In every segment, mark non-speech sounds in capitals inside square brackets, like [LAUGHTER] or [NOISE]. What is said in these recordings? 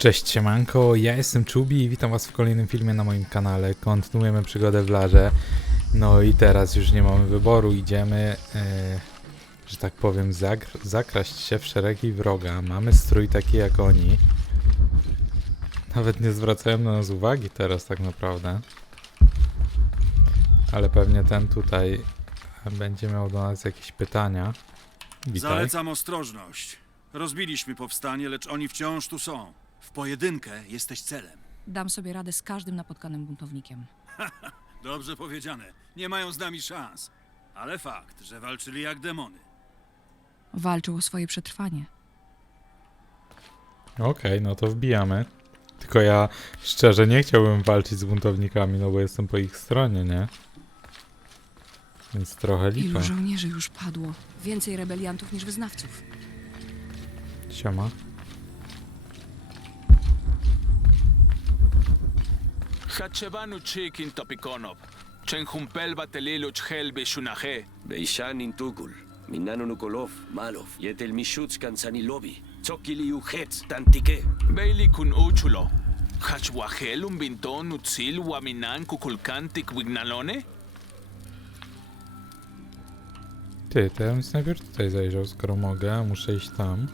Cześć siemanko, ja jestem Czubi i witam was w kolejnym filmie na moim kanale. Kontynuujemy przygodę w Larze. No i teraz już nie mamy wyboru, idziemy, e, że tak powiem, zagr- zakraść się w szeregi wroga. Mamy strój taki jak oni. Nawet nie zwracają na nas uwagi teraz tak naprawdę. Ale pewnie ten tutaj będzie miał do nas jakieś pytania. Witaj. Zalecam ostrożność. Rozbiliśmy powstanie, lecz oni wciąż tu są. W pojedynkę jesteś celem. Dam sobie radę z każdym napotkanym buntownikiem. [LAUGHS] Dobrze powiedziane. Nie mają z nami szans. Ale fakt, że walczyli jak demony. Walczył o swoje przetrwanie. Okej, no to wbijamy. Tylko ja szczerze nie chciałbym walczyć z buntownikami, no bo jestem po ich stronie, nie? Więc trochę lipa. Ilu żołnierzy już padło? Więcej rebeliantów niż wyznawców. Siema. Hachebanu chikin topikonov. Chenjumpel bateliluch helbi shunahe. Beishan intugul. minanu nukolov, malov. Yetel mishuts kansanilobi. Tsokili uhetz tantike. Beili kun uchulo. Hachwahel un binton utzil waminan kukulkantik wignalone? Ty, to ja bym najpierw tutaj zajrzał, skoro mogę. Muszę iść tam.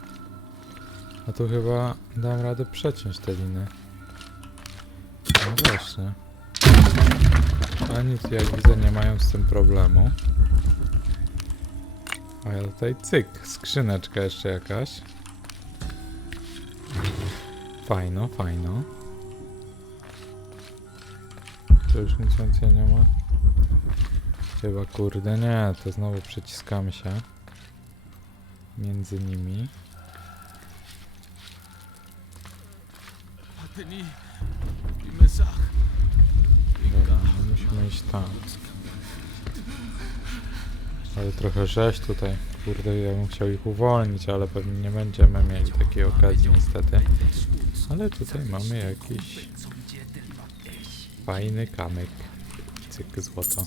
A tu chyba dam radę przeciąć te liny. No właśnie. Oni tu jak widzę nie mają z tym problemu. A ja tutaj cyk, skrzyneczka jeszcze jakaś. Fajno, fajno. To już nic więcej nie ma. Chyba kurde nie, to znowu przeciskamy się między nimi. Musimy iść tam. Ale trochę rzeź tutaj. Kurde, ja bym chciał ich uwolnić, ale pewnie nie będziemy mieli takiej okazji niestety. Ale tutaj mamy jakiś fajny kamyk. Cyk, złoto.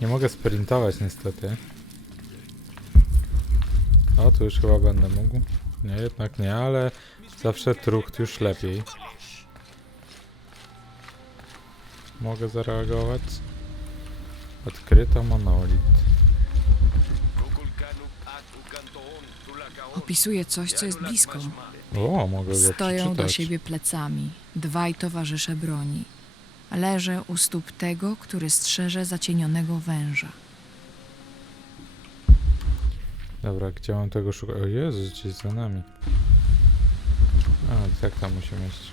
Nie mogę sprintować niestety. O, tu już chyba będę mógł. Nie, jednak nie, ale zawsze trucht już lepiej. Mogę zareagować. Odkryto monolit. Opisuje coś, co jest blisko. O, mogę go Stoją do przeczytać. siebie plecami. Dwaj towarzysze broni. Leżę u stóp tego, który strzeże zacienionego węża. Dobra, gdzie mam tego szukać? O Jezu, gdzieś za nami. A, tak tam musimy iść.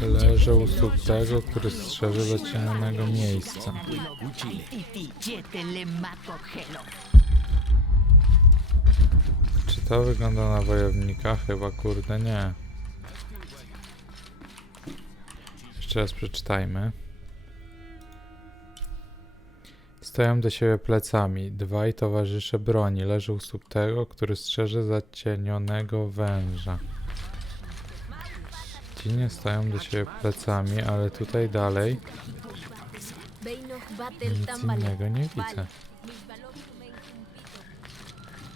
Leżę u stóp tego, który strzeże zacienionego miejsca. Czy to wygląda na wojownika? Chyba kurde nie. Jeszcze raz przeczytajmy. Stoją do siebie plecami. Dwaj towarzysze broni. Leży u stóp tego, który strzeże zacienionego węża. Ci nie stoją do siebie plecami, ale tutaj dalej nic innego nie widzę.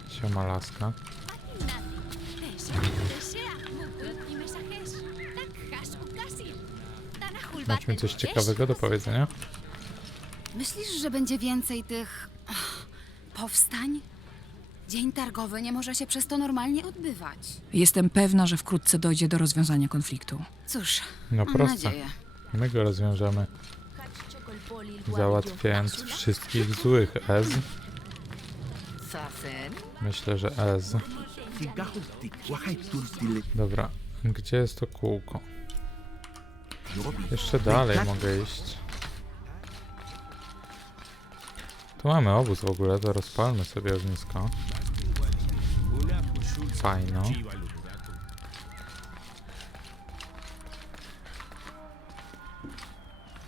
Siema laska. Masz mi coś ciekawego do powiedzenia? Myślisz, że będzie więcej tych ach, powstań? Dzień targowy nie może się przez to normalnie odbywać. Jestem pewna, że wkrótce dojdzie do rozwiązania konfliktu. Cóż, No mam proste. nadzieję. My go rozwiążemy, załatwiając wszystkich złych Ez. Myślę, że Ez. Dobra, gdzie jest to kółko? Jeszcze dalej mogę iść. Tu mamy obóz w ogóle, to rozpalmy sobie ognisko. Fajno.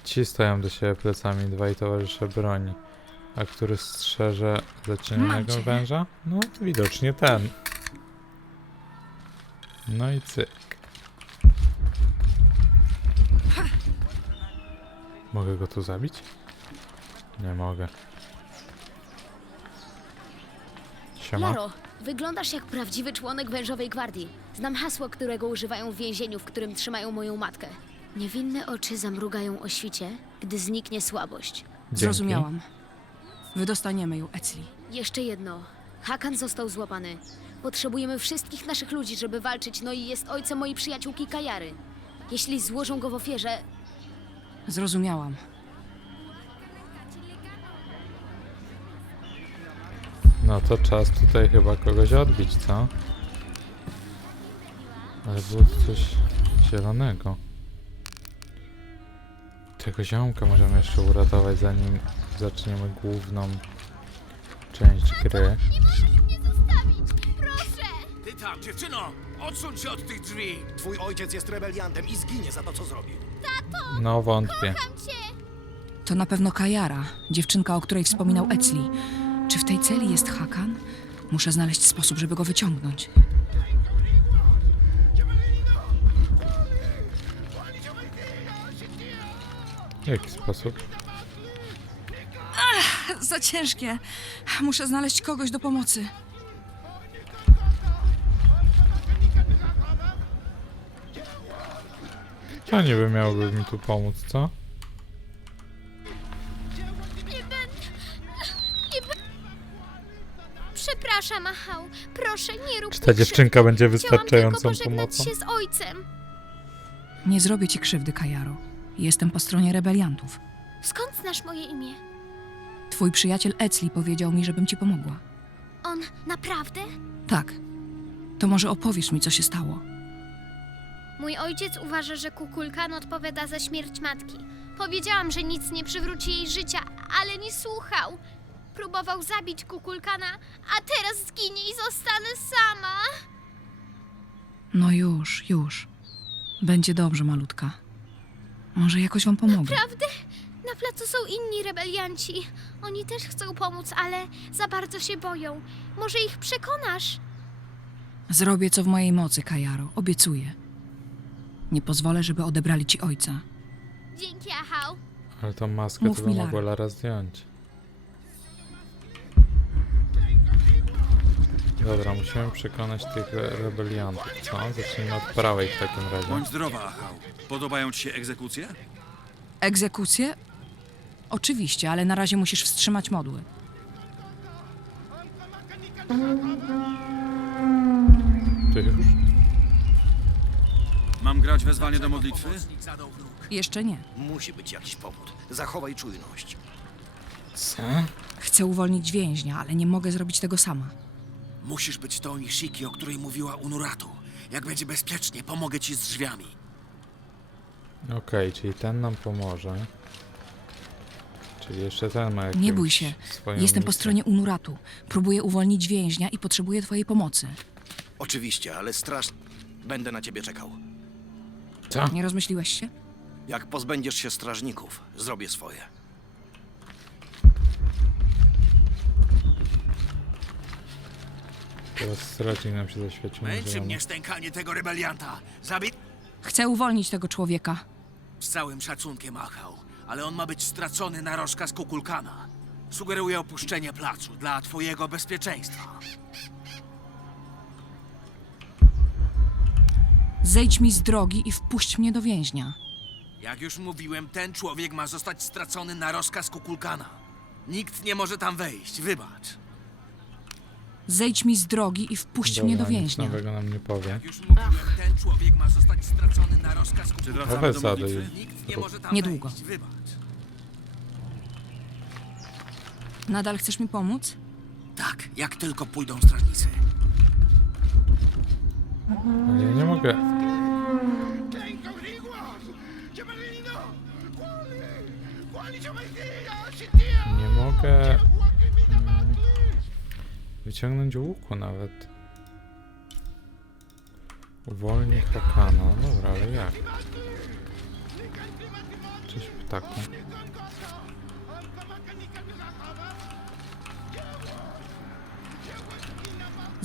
Ci stoją do siebie plecami, dwaj towarzysze broni. A który strzeże zacienionego węża? No, widocznie ten. No i cyk. Mogę go tu zabić? Nie mogę. Siema. Laro, wyglądasz jak prawdziwy członek wężowej gwardii. Znam hasło, którego używają w więzieniu, w którym trzymają moją matkę. Niewinne oczy zamrugają o świcie, gdy zniknie słabość. Dzięki. Zrozumiałam. Wydostaniemy ją, Ecli. Jeszcze jedno. Hakan został złapany. Potrzebujemy wszystkich naszych ludzi, żeby walczyć, no i jest ojcem mojej przyjaciółki Kajary. Jeśli złożą go w ofierze, Zrozumiałam. No to czas tutaj chyba kogoś odbić, co? Ale było tu coś zielonego. Tego ziomka możemy jeszcze uratować zanim zaczniemy główną część gry. Ty tam, dziewczyno! Odsuń się od tych drzwi! Twój ojciec jest rebeliantem i zginie za to, co zrobił. No wątpię. To na pewno Kajara, dziewczynka, o której wspominał Ecli. Czy w tej celi jest Hakan? Muszę znaleźć sposób, żeby go wyciągnąć. W jaki sposób? Za ciężkie. Muszę znaleźć kogoś do pomocy. To niby miałoby mi tu pomóc, co? Przepraszam, Achał. Proszę, nie rób Czy mi ta dziewczynka krzywdy. będzie Chciałam wystarczającą pożegnać pomocą? się z ojcem. Nie zrobię ci krzywdy, Kajaro. Jestem po stronie rebeliantów. Skąd znasz moje imię? Twój przyjaciel Ecli powiedział mi, żebym ci pomogła. On naprawdę? Tak. To może opowiesz mi, co się stało. Mój ojciec uważa, że Kukulkan odpowiada za śmierć matki. Powiedziałam, że nic nie przywróci jej życia, ale nie słuchał. Próbował zabić Kukulkana, a teraz zginie i zostanę sama. No już, już. Będzie dobrze, malutka. Może jakoś wam pomogę. Prawda? Na placu są inni rebelianci. Oni też chcą pomóc, ale za bardzo się boją. Może ich przekonasz? Zrobię co w mojej mocy, Kajaro. Obiecuję. Nie pozwolę, żeby odebrali ci ojca. Dzięki, Achał. Ale tą maskę Mów to bym mi, mogła Lara. Zdjąć. Dobra, musimy przekonać tych re- rebeliantów, co? Zacznijmy od prawej w takim razie. Bądź zdrowa, Achał. Podobają ci się egzekucje? Egzekucję? Oczywiście, ale na razie musisz wstrzymać modły. Ty już? Mam grać wezwanie do modlitwy? Jeszcze nie. Musi być jakiś powód. Zachowaj czujność. Co? Chcę uwolnić więźnia, ale nie mogę zrobić tego sama. Musisz być tą Ishiki, o której mówiła Unuratu. Jak będzie bezpiecznie, pomogę ci z drzwiami. Okej, czyli ten nam pomoże. Czyli jeszcze ten ma jakąś Nie bój się. swoją Jestem po misję. stronie Unuratu. Próbuję uwolnić więźnia i potrzebuję twojej pomocy. Oczywiście, ale straż... Będę na ciebie czekał. Co? Nie rozmyśliłeś się? Jak pozbędziesz się strażników, zrobię swoje. Teraz strażnik nam się zaświecił Męczy mnie stękanie tego rebelianta. Zabi... Chcę uwolnić tego człowieka. Z całym szacunkiem machał, ale on ma być stracony na rozkaz Kukulkana. Sugeruję opuszczenie placu dla twojego bezpieczeństwa. Zejdź mi z drogi i wpuść mnie do więźnia. Jak już mówiłem, ten człowiek ma zostać stracony na rozkaz Kukulkana. Nikt nie może tam wejść, wybacz. Zejdź mi z drogi i wpuść mnie do Dobra, nic więźnia. nowego nam nie powie. Jak już mówiłem, ten człowiek ma zostać stracony na rozkaz Kukulkana. modlitwy? Nikt nie może tam Niedługo. wejść, wybacz. Nadal chcesz mi pomóc? Tak, jak tylko pójdą strażnicy. Ja nie mogę. Nie mogę wyciągnąć łuku nawet. Uwolnij Hakana. Dobra, ale jak? Cześć ptaku.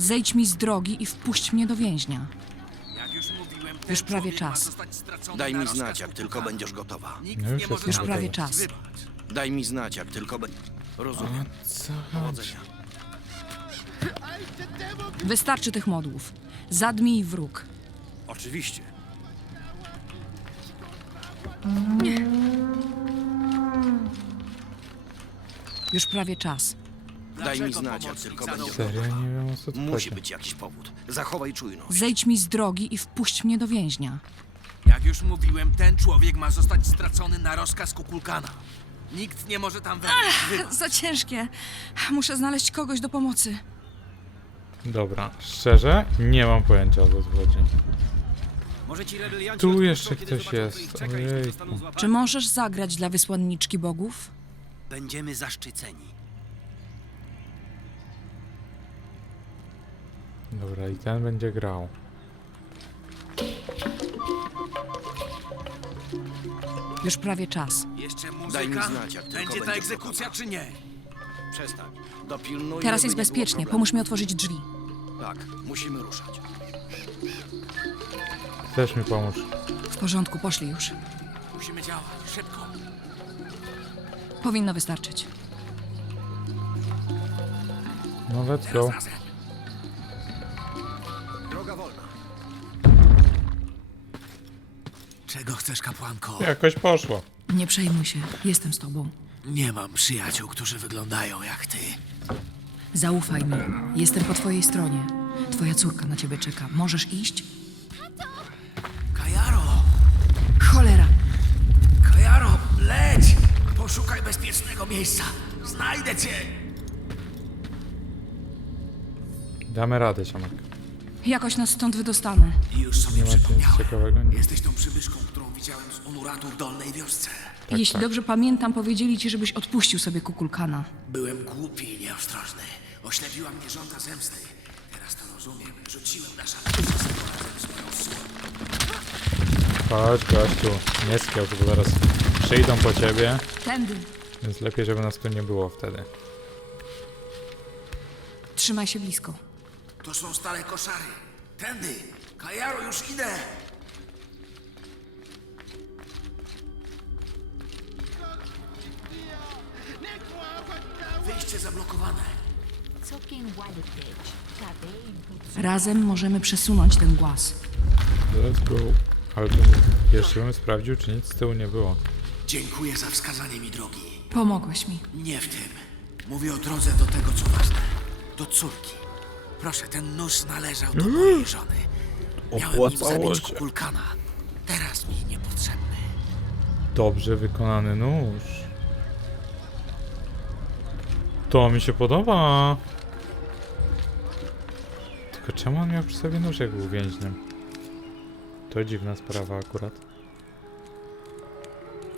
Zejdź mi z drogi i wpuść mnie do więźnia. Jak już prawie czas. stracony Daj mi znać, jak tylko będziesz gotowa. Nikt No już nie może jestem Już prawie gotowy. czas. Daj mi znać, jak tylko będzie. Rozumiem. Co? Powodzenia. Wystarczy tych modłów. Zadmij wróg. Oczywiście. Już prawie czas. Daj mi znać, jak tylko będzie Serio? Nie wiem o co tu Musi chodzi. być jakiś powód. Zachowaj czujność. Zejdź mi z drogi i wpuść mnie do więźnia. Jak już mówiłem, ten człowiek ma zostać stracony na rozkaz Kukulkana. Nikt nie może tam wejść. Wybacz. Za ciężkie. Muszę znaleźć kogoś do pomocy. Dobra, szczerze, nie mam pojęcia o co tu chodzi. Może ci rebelianci Tu jeszcze kiedy ktoś zobaczą, co ich jest. czeka, Ojejku. zostaną złapani? Czy możesz zagrać dla wysłanniczki bogów? Będziemy zaszczyceni. Dobra, i ten będzie grał. Już prawie czas. Jeszcze muzyka? Daj mi znać, jak tylko Będzie ta będzie egzekucja, czy nie? Przestań. Dopilnuj, Teraz żeby jest nie było bezpiecznie. problemu. Pomóż mi otworzyć drzwi. Tak, musimy ruszać. Też mi pomóż. W porządku, poszli już. Musimy działać, szybko. Powinno wystarczyć. No let's go. Razem. Chcesz, kapłanko? Jakoś poszło. Nie przejmuj się. Jestem z tobą. Nie mam przyjaciół, którzy wyglądają jak ty. Zaufaj mi. Jestem po twojej stronie. Twoja córka na ciebie czeka. Możesz iść? Kajaro! Cholera! Kajaro, leć! Poszukaj bezpiecznego miejsca. Znajdę cię! Damy radę, Siamek. Jakoś nas stąd wydostanę. Już sobie Nie ma nic przypomniałem. ciekawego. Jesteś tą przybyszką, widziałem z Unuratu w Dolnej Wiosce. Jeśli tak. dobrze pamiętam, powiedzieli ci, żebyś odpuścił sobie kukulkana. Byłem głupi i nieostrożny. Oślepiła mnie żąda zemsty. Teraz to rozumiem. Rzuciłem na razem z moją siłą. Chodź, gościu. Nie skiał, bo zaraz przyjdą po ciebie. Tędy. Więc lepiej, żeby nas tu nie było wtedy. Trzymaj się blisko. To są stare koszary. Tędy! Kajaro, już idę! Wyjście zablokowane. Razem możemy przesunąć ten głaz. Let's go. Ale jeszcze bym sprawdził, czy nic z tyłu nie było. Dziękuję za wskazanie mi drogi. Pomogłeś mi. Nie w tym. Mówię o drodze do tego, co ważne. Do córki. Proszę, ten nóż należał do mojej żony. Miałem nim Opłacało zabić się. kulkana. Teraz mi niepotrzebny. Dobrze wykonany nóż. To mi się podoba. Tylko czemu on miał przy sobie nóż, jak był więźniem? To dziwna sprawa akurat.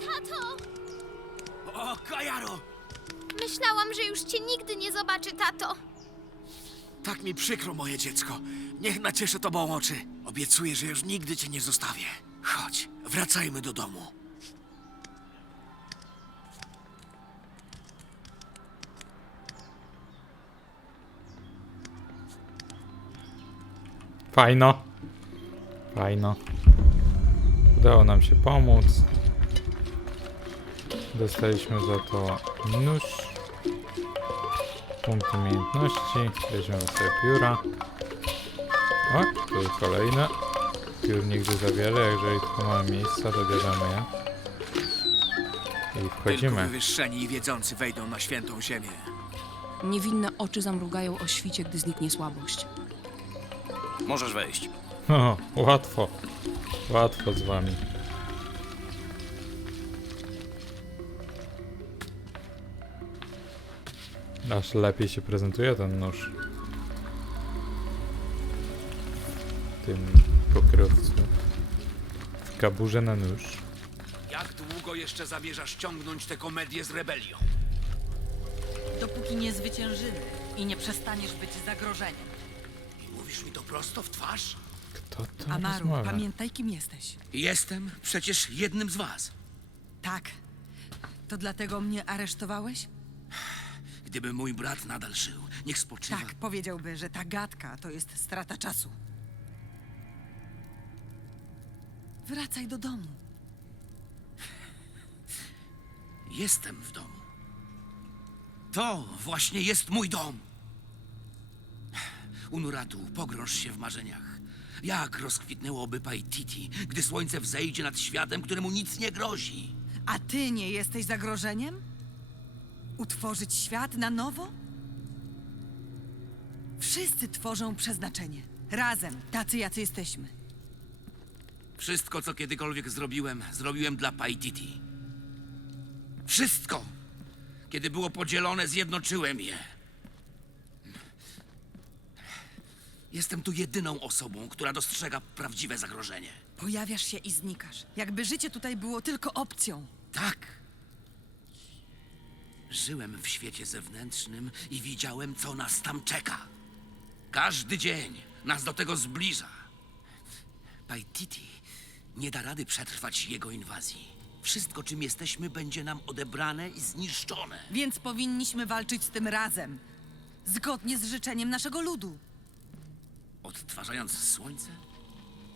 Tato! O, Kajaro! Myślałam, że już cię nigdy nie zobaczy, tato. Tak mi przykro, moje dziecko. Niech nacieszę tobą oczy. Obiecuję, że już nigdy cię nie zostawię. Chodź, wracajmy do domu. Fajno. Fajno. Udało nam się pomóc. Dostaliśmy za to nóż. Punkt umiejętności. Weźmiemy sobie pióra. O, tu jest kolejne. Piór nigdy za wiele, jeżeli tylko mamy miejsca, to bierzemy je. I Tylko wchodzimy. wywyższeni i wiedzący wejdą na świętą ziemię. Niewinne oczy zamrugają o świcie, gdy zniknie słabość. Możesz wejść. [LAUGHS] O, łatwo. Łatwo z wami. Aż lepiej się prezentuje ten nóż. W tym pokrowcu. W kaburze na nóż. Jak długo jeszcze zamierzasz ciągnąć tę komedię z rebelią? dopóki nie zwyciężymy i nie przestaniesz być zagrożeniem. Mówisz mi to prosto w twarz? Kto to Amaru, rozmawia? pamiętaj, kim jesteś. Jestem przecież jednym z was. Tak. To dlatego mnie aresztowałeś? Gdyby mój brat nadal żył, niech spoczywa. Tak, powiedziałby, że ta gadka to jest strata czasu. Wracaj do domu. Jestem w domu. To właśnie jest mój dom. Unuratu, pogrąż się w marzeniach. Jak rozkwitnęłoby Paititi, gdy słońce wzejdzie nad światem, któremu nic nie grozi? A ty nie jesteś zagrożeniem? Utworzyć świat na nowo? Wszyscy tworzą przeznaczenie. Razem, tacy jacy jesteśmy. Wszystko, co kiedykolwiek zrobiłem, zrobiłem dla Paititi. Wszystko! Kiedy było podzielone, zjednoczyłem je. Jestem tu jedyną osobą, która dostrzega prawdziwe zagrożenie. Pojawiasz się i znikasz. Jakby życie tutaj było tylko opcją. Tak. Żyłem w świecie zewnętrznym i widziałem, co nas tam czeka. Każdy dzień nas do tego zbliża. Paititi nie da rady przetrwać jego inwazji. Wszystko, czym jesteśmy, będzie nam odebrane i zniszczone. Więc powinniśmy walczyć z tym razem. Zgodnie z życzeniem naszego ludu. Odtwarzając słońce?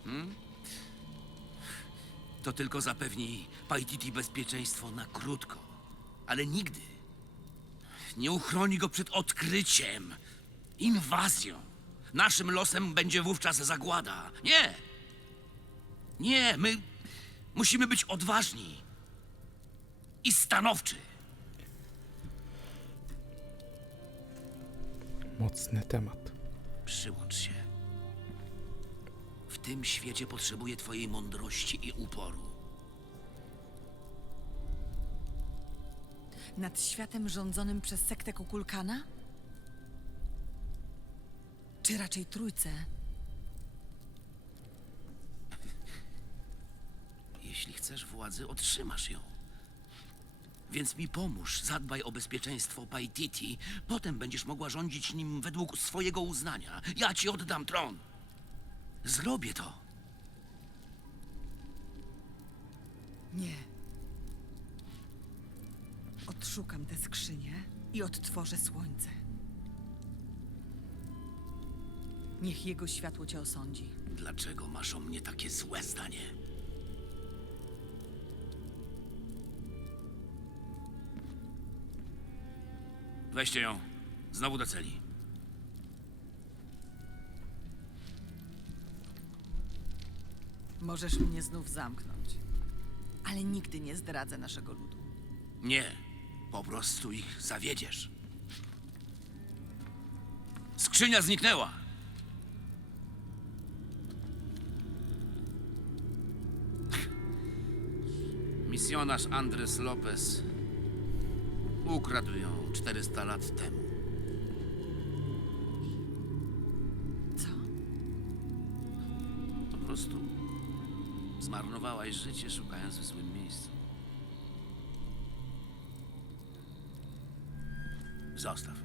Hmm? To tylko zapewni Paititi bezpieczeństwo na krótko, ale nigdy nie uchroni go przed odkryciem, inwazją. Naszym losem będzie wówczas zagłada. Nie! Nie, my musimy być odważni i stanowczy. Mocny temat. Przyłącz się. W tym świecie potrzebuję twojej mądrości i uporu. Nad światem rządzonym przez sektę Kukulkana? Czy raczej trójcę? Jeśli chcesz władzy, otrzymasz ją. Więc mi pomóż, zadbaj o bezpieczeństwo Paititi. Potem będziesz mogła rządzić nim według swojego uznania. Ja ci oddam tron. Zrobię to. Nie. Odszukam tę skrzynię i odtworzę słońce. Niech jego światło cię osądzi. Dlaczego masz o mnie takie złe zdanie? Weźcie ją. Znowu do celi. Możesz mnie znów zamknąć. Ale nigdy nie zdradzę naszego ludu. Nie, po prostu ich zawiedziesz. Skrzynia zniknęła. Misjonarz Andres Lopez ukradł ją 400 lat temu. Co? Po prostu zmarnowałaś życie szukając w złym miejscu. Zostaw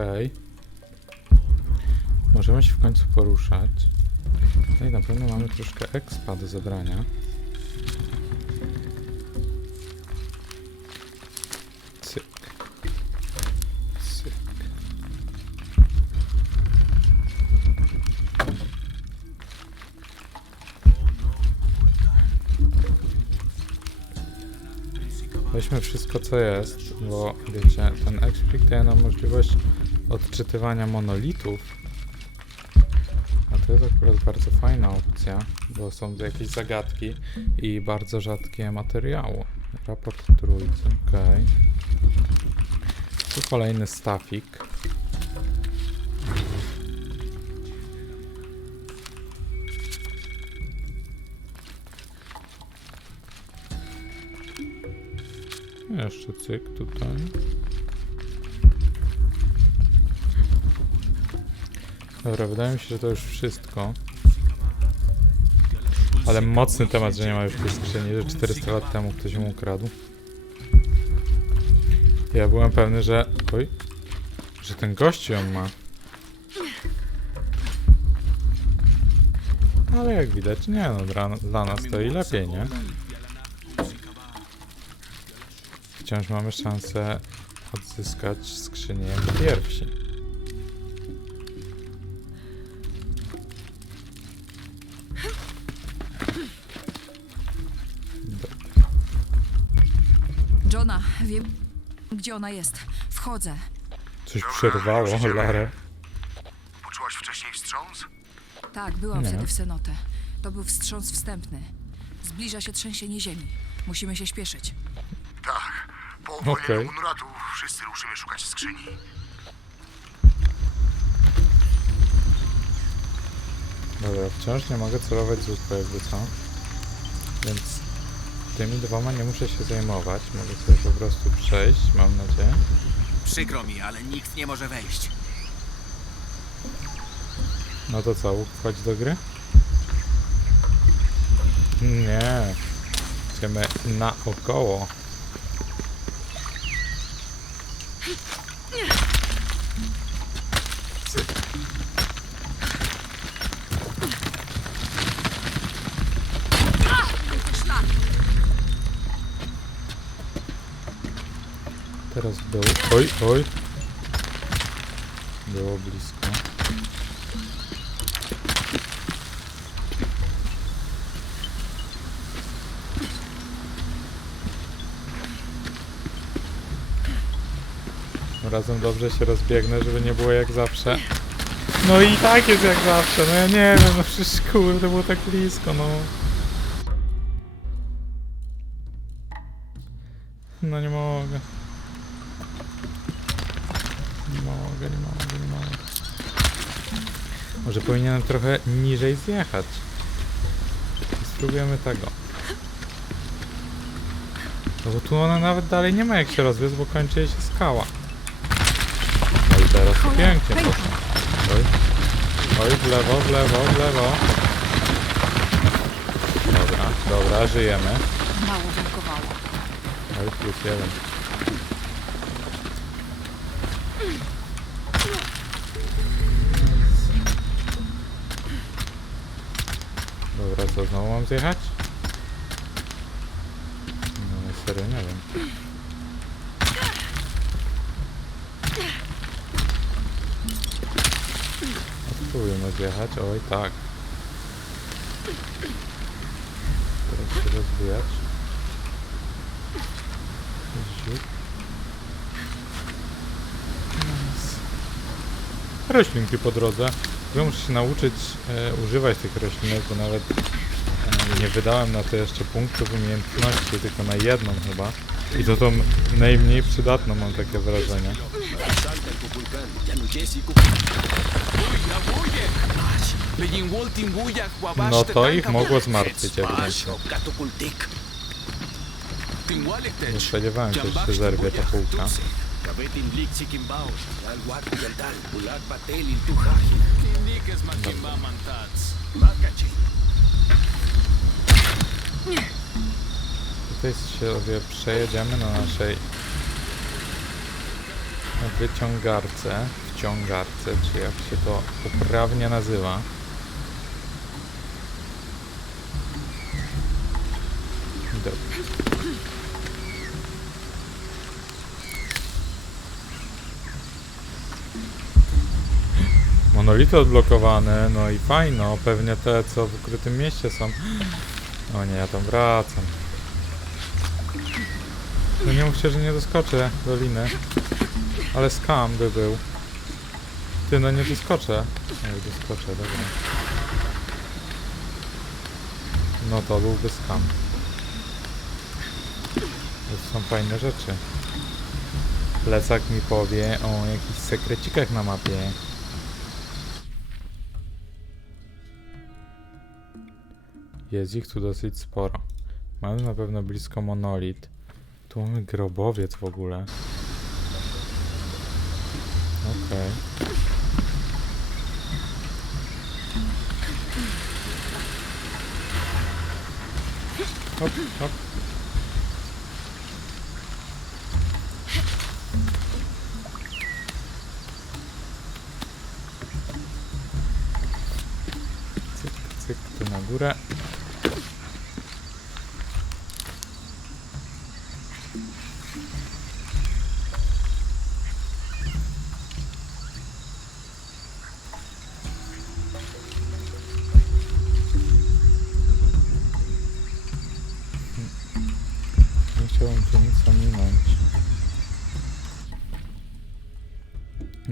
Okej. Możemy się w końcu poruszać. Tutaj na pewno mamy troszkę expa do zebrania. Cyk. Cyk. Weźmy wszystko co jest, bo wiecie, ten explik daje nam możliwość odczytywania monolitów. A to jest akurat bardzo fajna opcja, bo są tu jakieś zagadki i bardzo rzadkie materiały. Raport trójcy, okej. Tu kolejny stafik. Jeszcze cyk tutaj. Dobra, wydaje mi się, że to już wszystko. Ale mocny temat, że nie ma już tej skrzyni, że 400 lat temu ktoś ją ukradł. Ja byłem pewny, że... Oj. Że ten gość ją ma. Ale jak widać, nie no, dla, dla nas to i lepiej, nie? Wciąż mamy szansę odzyskać skrzynię pierwsi. Wiem, gdzie ona jest. Wchodzę. Coś przerwało Larę. Poczułaś wcześniej wstrząs? Tak, byłam Nie. wtedy w Senotę. To był wstrząs wstępny. Zbliża się trzęsienie ziemi. Musimy się śpieszyć. Tak. Po Okej. uwolnieniu Unratu wszyscy ruszymy szukać skrzyni. Dobra, wciąż nie mogę celować z łuku, jakby co. Więc tymi dwoma nie muszę się zajmować. Mogę sobie po prostu przejść, mam nadzieję. Przykro mi, ale nikt nie może wejść. No to co, łuk wchodzi do gry? Nie. Idziemy naokoło. Oj, oj. Było blisko. Razem dobrze się rozbiegnę, żeby nie było jak zawsze. No i tak jest jak zawsze, no ja nie wiem, no przecież kurde, było tak blisko. No powinienem trochę niżej zjechać. Spróbujemy tego. No bo tu ona nawet dalej nie ma jak się rozwiec, bo kończy się skała. No i teraz pięknie poszło. Oj. Oj, w lewo, w lewo, w lewo. Dobra, dobra, żyjemy. Mało brakowało. Oj, plus jeden. Co znowu mam zjechać? No, serio nie wiem. No, Spróbujmy zjechać, oj tak. Teraz się rozbijać. Roślinki po drodze. Ja muszę się nauczyć e, używać tych roślinek, bo nawet nie wydałem na to jeszcze punktów umiejętności, tylko na jedną chyba. I to tą najmniej przydatną mam takie wrażenie. No to ich mogło zmartwić ewidentnie. Nie spodziewałem się, że się zerwie ta półka. Tutaj sobie przejedziemy na naszej wyciągarce, wciągarce, czy jak się to poprawnie nazywa. Dobra. Monolity odblokowane, no i fajno, pewnie te co w ukrytym mieście są. O nie, ja tam wracam. No nie mówcie, że nie doskoczę do liny. Ale skam by był. Ty, no nie doskoczę. Nie, doskoczę, dobra. No to byłby skam. To są fajne rzeczy. Plecak mi powie o jakichś sekrecikach na mapie. Jest ich tu dosyć sporo. Mamy na pewno blisko monolit. Tu mamy grobowiec w ogóle. Okej. Hop, hop. Cyk, cyk, tu na górę.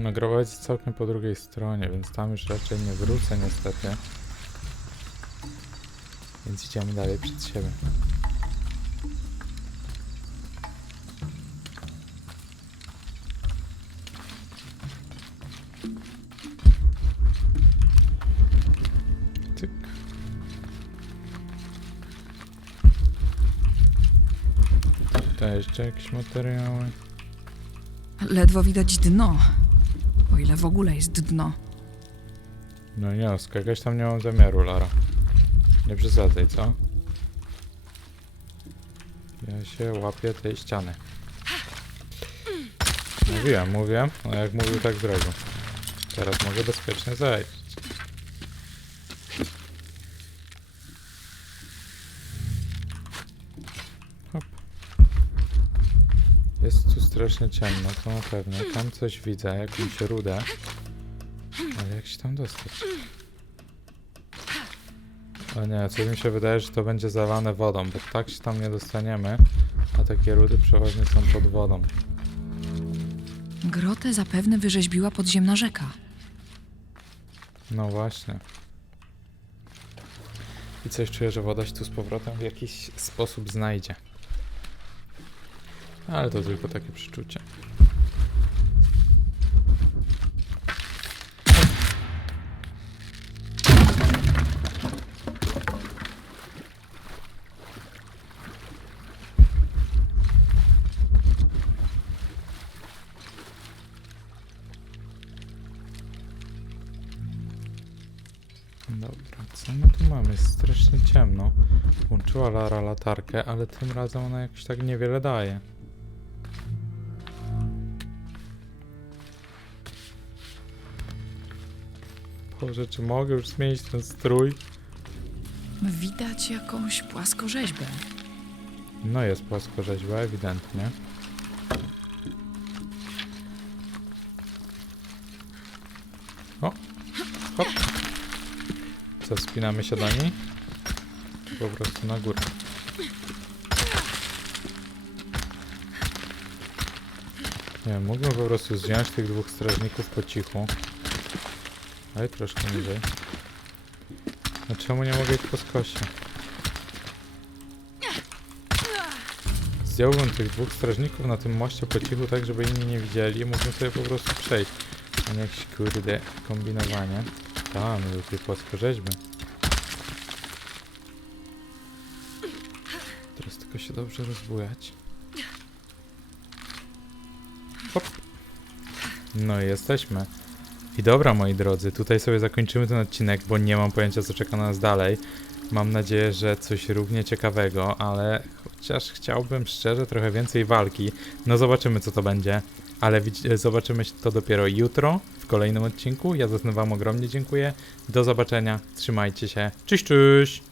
No całkiem po drugiej stronie, więc tam już raczej nie wrócę niestety. Więc idziemy dalej przed siebie. Tutaj jeszcze jakieś materiały. Ledwo widać dno. Ile w ogóle jest dno. No nie, skakać tam nie mam zamiaru, Lara. Nie przesadzaj, co? Ja się łapię tej ściany. Mówiłem, mówiłem, no jak mówił, tak zrobił. Teraz mogę bezpiecznie zejść. Strasznie ciemno, to na pewno. Tam coś widzę, jakąś rudę. Ale jak się tam dostać? O nie, coś mi się wydaje, że to będzie zalane wodą, bo tak się tam nie dostaniemy, a takie rudy przeważnie są pod wodą. Grotę zapewne wyrzeźbiła podziemna rzeka. No właśnie. I coś czuję, że woda się tu z powrotem w jakiś sposób znajdzie. Ale to tylko takie przeczucie. Dobra, co mamy? Jest strasznie ciemno. Włączyła Lara latarkę, ale tym razem ona jakoś tak niewiele daje. Boże, czy mogę już zmienić ten strój? Widać jakąś płaskorzeźbę. No jest płaskorzeźba, ewidentnie. O! Hop! Co, wspinamy się do niej? Czy po prostu na górę? Nie mógłbym po prostu zdjąć tych dwóch strażników po cichu. Ale troszkę niżej. No czemu nie mogę ich po skosie? Zdjąłbym tych dwóch strażników na tym moście po cichu, tak żeby inni nie widzieli i mógłbym sobie po prostu przejść. A nie jakieś kurde kombinowanie. Tam, do tej płaskorzeźby. Teraz tylko się dobrze rozbujać. Hop. No i jesteśmy. I dobra, moi drodzy, tutaj sobie zakończymy ten odcinek, bo nie mam pojęcia, co czeka na nas dalej. Mam nadzieję, że coś równie ciekawego, ale chociaż chciałbym szczerze trochę więcej walki. No zobaczymy, co to będzie. Ale zobaczymy to dopiero jutro w kolejnym odcinku. Ja za wam ogromnie dziękuję. Do zobaczenia. Trzymajcie się. Cześć, cześć!